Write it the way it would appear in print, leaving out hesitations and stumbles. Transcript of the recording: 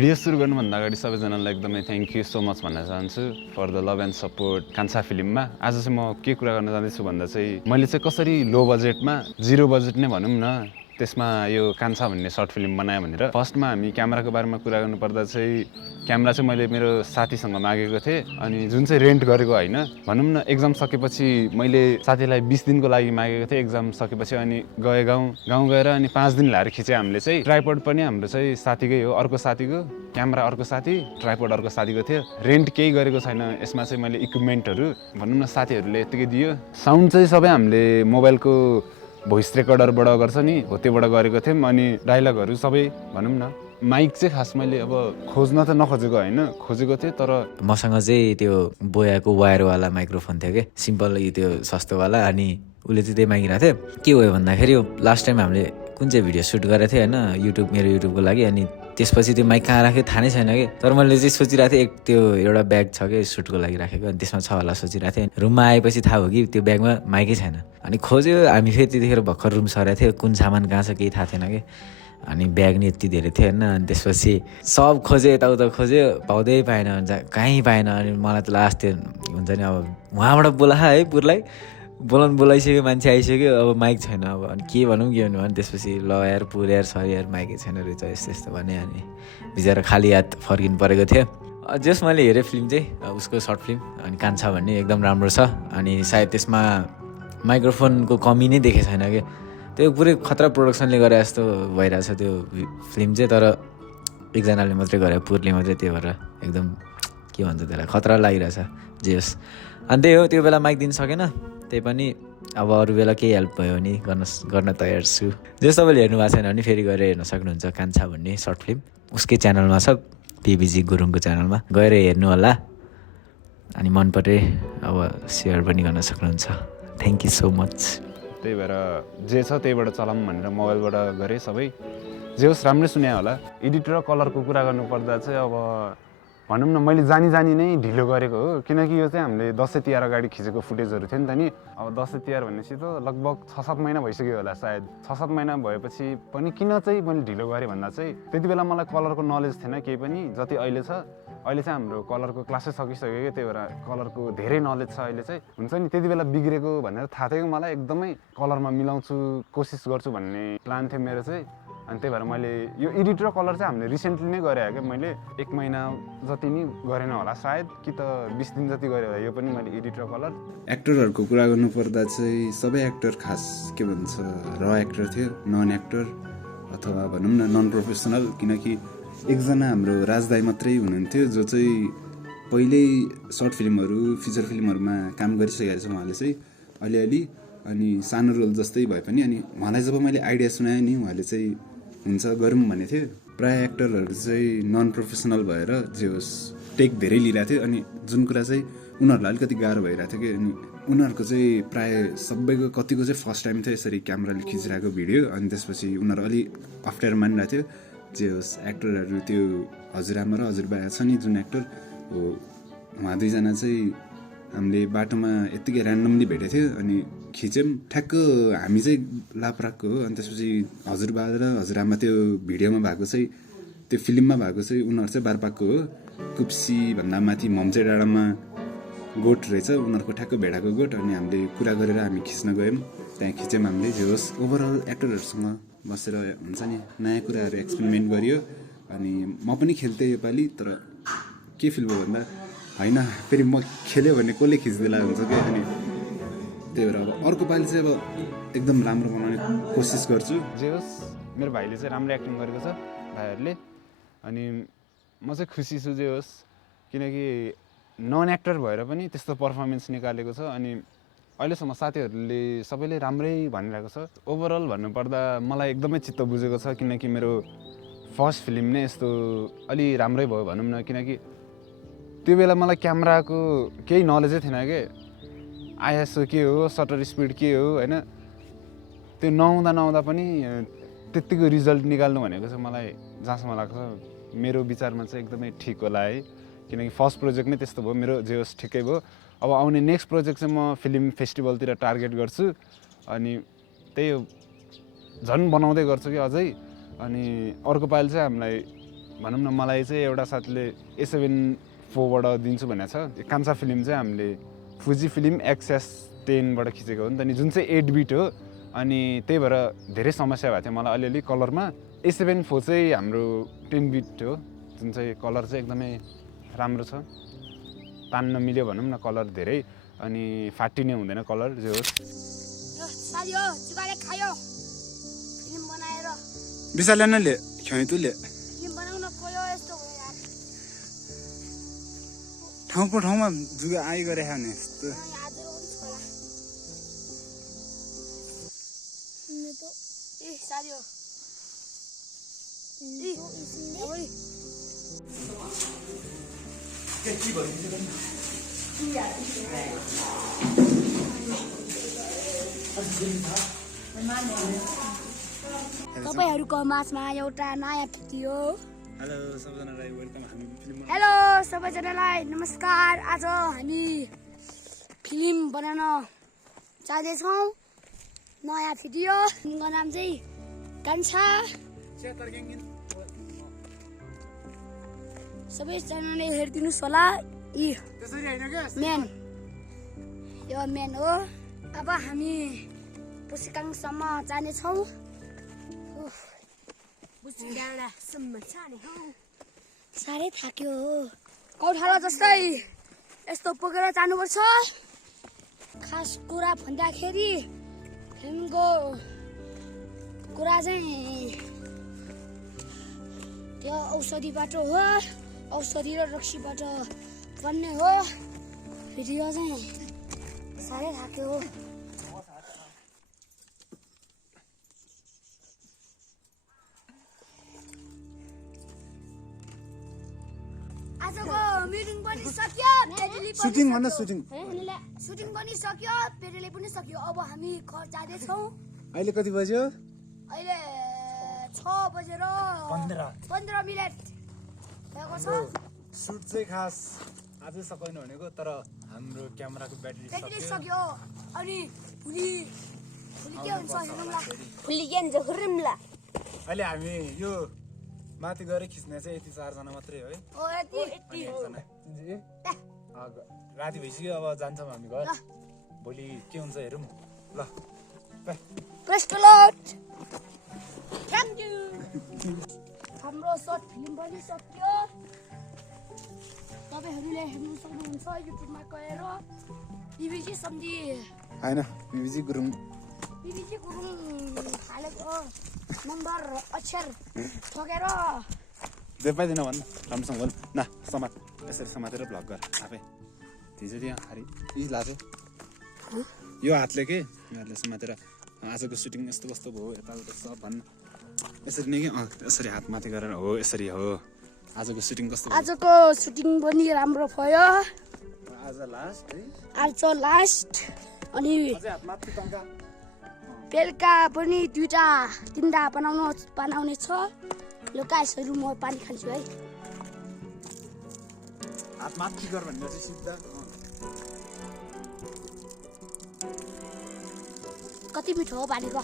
Video सुरु गर्नुभन्दा अगाडि सबैजनालाई एकदमै थ्याङ्क यू सो मच भन्न चाहन्छु for the love and support Kanchha फिल्ममा। आज चाहिँ म के कुरा गर्न जाँदैछु भन्दा चाहिँ मैले चाहिँ कसरी लो बजेटमा 0 बजेट नै भनौँ न त्यसमा यो कान्छा भन्ने सर्ट फिल्म बनाएँ भनेर। फर्स्टमा हामी क्यामेराको बारेमा कुरा गर्नुपर्दा चाहिँ क्यामेरा चाहिँ मैले मेरो साथीसँग मागेको थिएँ अनि जुन चाहिँ रेन्ट गरेको होइन भनौँ न। एक्जाम सकेपछि मैले साथीलाई 20 दिनको लागि मागेको थिएँ एक्जाम सकेपछि अनि गएँ गाउँ गएर अनि 5 दिन लाएर खिचेँ हामीले चाहिँ। ट्राइपड पनि हाम्रो चाहिँ साथीकै हो, अर्को साथीको क्यामेरा अर्को साथी, ट्राइपड अर्को साथीको थियो। रेन्ट केही गरेको छैन यसमा चाहिँ मैले इक्विपमेन्टहरू भनौँ न साथीहरूले यत्तिकै दियो। साउन्ड चाहिँ सबै हामीले मोबाइलको भोइस रेकर्डरबाट गर्छ नि हो त्योबाट गरेको थियौँ अनि डायलगहरू सबै भनौँ न। माइक चाहिँ खास मैले अब खोज्न त नखोजेको होइन, खोजेको थिएँ तर मसँग चाहिँ त्यो बोयाको वायरवाला माइक्रोफोन थियो कि सिम्पल त्यो सस्तोवाला। अनि उसले चाहिँ त्यही मागिरहेको थियो। के भयो भन्दाखेरि लास्ट टाइम हामीले कुन चाहिँ भिडियो सुट गरेको थियो होइन मेरो युट्युबको लागि। अनि त्यसपछि त्यो माइक कहाँ राख्यो थाहा नै छैन कि। तर मैले चाहिँ सोचिरहेको थिएँ त्यो एउटा ब्याग छ कि सुटको लागि राखेको अनि त्यसमा छ होला सोचिरहेको थिएँ। रुममा आएपछि थाहा भयो कि त्यो ब्यागमा माइकै छैन। अनि खोज्यो हामी फेरि त्यतिखेर भर्खर रुम सरेको थियो, कुन सामान कहाँ छ केही थाहा थिएन कि। अनि ब्याग नि यति धेरै थियो होइन। अनि त्यसपछि सब खोज्यो यताउता खोज्यो पाउँदै पाएन, कहीँ पाएन। अनि मलाई त लास्ट त्यो हुन्छ नि अब उहाँबाट बोला है पुरलाई बोलाइसक्यो, मान्छे आइसक्यो, अब माइक छैन अब अनि के भनौँ भने त्यसपछि ल यार पुर यार सरी यार माइकै छैन रहेछ यस्तो यस्तो भने। अनि बिचरा खाली हात फर्किनु परेको थियो। जस मैले हेरेँ फिल्म चाहिँ उसको सर्ट फिल्म अनि कान्छा भन्ने एकदम राम्रो छ। अनि सायद त्यसमा माइक्रोफोनको कमी नै देखेको छैन कि। त्यो पुरै खतरा प्रोडक्सनले गरे जस्तो भइरहेछ त्यो फिल्म चाहिँ। तर एकजनाले मात्रै गरे, पुरले मात्रै, त्यो भएर एकदम के भन्छ त्यसलाई खतरा लागिरहेछ जे होस्। अनि त्यही हो, त्यो बेला माइक दिन सकेन, त्यही पनि अब अरू बेला केही हेल्प भयो भने गर्न तयार छु। जस तपाईँले हेर्नु भएको छैन भने फेरि गएर हेर्न सक्नुहुन्छ कान्छा भन्ने सर्ट फिल्म उसकै च्यानलमा छ, पिबिजी गुरुङको च्यानलमा गएर हेर्नु होला। अनि मन परे अब सेयर पनि गर्न सक्नुहुन्छ। Thank you so much. त्यही भएर जे छ त्यहीबाट चलाऊँ भनेर मोबाइलबाट गरेँ सबै। जे होस् राम्रै सुने होला। एडिट र कलरको कुरा गर्नुपर्दा चाहिँ अब भनौँ न मैले जानी नै ढिलो गरेको हो, किनकि यो चाहिँ हामीले दसैँ तिहार अगाडि खिचेको फुटेजहरू थियो नि त नि। अब दसैँ तिहार भनेपछि त लगभग 6-7 महिना भइसक्यो होला सायद। 6-7 महिना भएपछि पनि किन चाहिँ मैले ढिलो गरेँ भन्दा चाहिँ त्यति बेला मलाई कलरको नलेज थिएन केही पनि जति अहिले छ। अहिले चाहिँ हाम्रो कलरको क्लासै सकिसक्यो कि, त्यही भएर कलरको धेरै नलेज छ अहिले चाहिँ। हुन्छ नि त्यति बेला बिग्रेको भनेर थाहा थियो कि मलाई, एकदमै कलरमा मिलाउँछु कोसिस गर्छु भन्ने प्लान थियो मेरो चाहिँ। अनि त्यही भएर मैले यो एडिट र कलर चाहिँ हामीले रिसेन्टली नै गरेँ क्या। मैले 1 महिना जति नै गरेन होला सायद, कि त 20 दिन जति गरेँ होला यो पनि मैले एडिट र कलर। एक्टरहरूको कुरा गर्नुपर्दा चाहिँ सबै एक्टर खास के भन्छ र एक्टर थियो, नन एक्टर अथवा भनौँ न नन प्रोफेसनल। किनकि एकजना हाम्रो राजदाई मात्रै हुनुहुन्थ्यो जो चाहिँ पहिल्यै सर्ट फिल्महरू फिचर फिल्महरूमा काम गरिसकेको छ उहाँले चाहिँ अलिअलि। अनि सानो रोल जस्तै भए पनि अनि उहाँलाई जब मैले आइडिया सुनाएँ नि उहाँले चाहिँ हुन्छ गरौँ भन्ने थियो। प्रायः एक्टरहरू चाहिँ नन प्रोफेसनल भएर जे होस् टेक धेरै लिइरहेको थियो। अनि जुन कुरा चाहिँ उनीहरूलाई अलिकति गाह्रो भइरहेको थियो कि। अनि उनीहरूको चाहिँ प्रायः सबैको कतिको चाहिँ फर्स्ट टाइम थियो यसरी क्यामेराले खिचिरहेको भिडियो। अनि त्यसपछि उनीहरू अलि अप्ठ्यारो मानिरहेको थियो। जे होस् एक्टरहरू त्यो हजुरआमा र हजुरबा छ नि जुन एक्टर हो, उहाँ दुईजना चाहिँ हामीले बाटोमा यत्तिकै ऱ्यान्डमली भेटेको थियो अनि खिच्यौँ। ठ्याक्क हामी चाहिँ लाप्राकको हो। अनि त्यसपछि हजुरबा र हजुरआमा त्यो भिडियोमा भएको चाहिँ त्यो फिल्ममा भएको चाहिँ उनीहरू चाहिँ बारपाकको हो। कुप्सी भन्दा माथि मम्चे डाँडामा गोठ रहेछ उनीहरूको ठ्याक्क भेडाको गोठ। अनि हामीले कुरा गरेर हामी खिच्न गयौँ, त्यहाँ खिच्यौँ हामीले। जे होस् ओभरअल एक्टरहरूसँग बसेर हुन्छ नि नयाँ कुराहरू एक्सपेरिमेन्ट गरियो। अनि म पनि खेल्थेँ योपालि, तर के फिल भयो भन्दा होइन फेरि म खेल्यो भने कसले खिचिदिला हुन्छ क्या। अनि त्यही भएर अब अर्को पालि चाहिँ अब एकदम राम्रो बनाउने कोसिस गर्छु। जे होस् मेरो भाइले चाहिँ राम्रो एक्टिङ गरेको छ भाइहरूले। अनि म चाहिँ खुसी छु जे होस्, किनकि नन एक्टर भएर पनि त्यस्तो पर्फर्मेन्स निकालेको छ। अनि अहिलेसम्म साथीहरूले सबैले राम्रै भनिरहेको छ। ओभरअल भन्नुपर्दा मलाई एकदमै चित्त बुझेको छ, किनकि मेरो फर्स्ट फिल्म नै यस्तो अलि राम्रै भयो भनौँ न। किनकि त्यो बेला मलाई क्यामेराको केही नलेजै थिएन कि, आइएसओ के हो, सटर स्पिड के हो होइन। त्यो नहुँदा पनि त्यत्तिको रिजल्ट निकाल्नु भनेको चाहिँ मलाई जहाँसम्म लाग्छ मेरो विचारमा चाहिँ एकदमै ठिक होला है। किनकि फर्स्ट प्रोजेक्ट नै त्यस्तो भयो मेरो। जे होस् ठिकै भयो। अब आउने नेक्स्ट प्रोजेक्ट चाहिँ म फिल्म फेस्टिभलतिर टार्गेट गर्छु। अनि त्यही झन् बनाउँदै गर्छु कि अझै। अनि अर्को पालि चाहिँ हामीलाई भनौँ न मलाई चाहिँ एउटा साथीले A74बाट दिन्छु भनेको छ। कान्छा फिल्म चाहिँ हामीले फुजी फिल्म XS10बाट खिचेको हो नि त नि, जुन चाहिँ 8 बिट हो। अनि त्यही भएर धेरै समस्या भएको थियो मलाई अलिअलि कलरमा। A74 चाहिँ हाम्रो 10 बिट हो, जुन चाहिँ कलर चाहिँ एकदमै राम्रो छ, तान्न मिल्यो भनौँ न कलर धेरै, अनि फाटिने हुँदैन कलर जो होस्। साथी हो जुगाले खायो फिल्म बनाएर विशालले नै ले खै तुले फिल्म बनाउन गयो यस्तो भयो यार ठाउँको ठाउँमा जुगा आइ गरे खाने यस्तो आज रोन्छ होला म त ए साथी हो ए ओइ के भयो तपाईहरुको माझमा एउटा नयाँ भिडियो। हेलो सबैजनालाई वेलकम हामी फिल्ममा। हेलो सबैजनालाई नमस्कार। आज हामी फिल्म बनाउन जाँदैछौँ। नयाँ भिडियो, फिल्मको नाम चाहिँ कान्छा। सबैजनाले हेरिदिनुहोस् होला। मेन यो मेन हो। अब हामी पुसिकाङसम्म जानेछौँ। साह्रै थाक्यो हो। कौठाला जस्तै यस्तो पुगेर जानुपर्छ। खास कुरा भन्दाखेरि फिल्मको कुरा चाहिँ त्यो औषधिबाट हो, औषधि र रक्सीबाट बन्ने हो। भिडियो चाहिँ साह्रै थाक्यो हो। आजको मिटिङ पनि सक्यो, सुटिङ भन्दा सुटिङ सुटिङ पनि सक्यो, पेरेले पनि सक्यो। अब हामी घर जाँदैछौँ। अहिले कति बज्यो? अहिले 6:15 भएको छ। सुट चाहिँ खास आजै सकाउनु भनेको, तर हाम्रो क्यामेराको ब्याट्री सक्यो। अनि भोलि के हुन्छ हेरौँला। भोलि के हुन्छ हेरौँला। अहिले हामी यो माथि गएर खिच्ने चाहिँ यति 4 जना मात्रै हो है। राति भइसक्यो, अब जान्छौँ हामी घर। भोलि के हुन्छ हेरौँ ल। हाम्रो सर्ट फिल्म पनि सक्यो। तपाईहरूले हेर्नु सक्नुहुन्छ युट्युबमा गएर। बिबिजी सम्झी होइन बिबिजी गुरुङ हालेको नम्बर अक्षर ठोकेर जे पाइदिन भन्नु राम्रोसँग बोल न। समात यसरी समातेर भ्लग गर आफै। त्यसरी हारी यी लाजो यो हातले के यो हातले समातेर आजको सुटिङ यस्तो कस्तो भयो यताउता सब भन्नु। यसरी नै कि यसरी हात माथि गरेर हो, यसरी हो। आजको सुटिङ कस्तो भयो? आजको सुटिङ पनि राम्रो भयो। आज लास्ट है। आज लास्ट। अनि अझै हात माथि तन्का। बेलुका पनि 2-3 बनाउने छ। लुका यसरी म पानी खान्छु है। हात माथि गर भनेर चाहिँ सिधा। कति मिठो हो पानीको।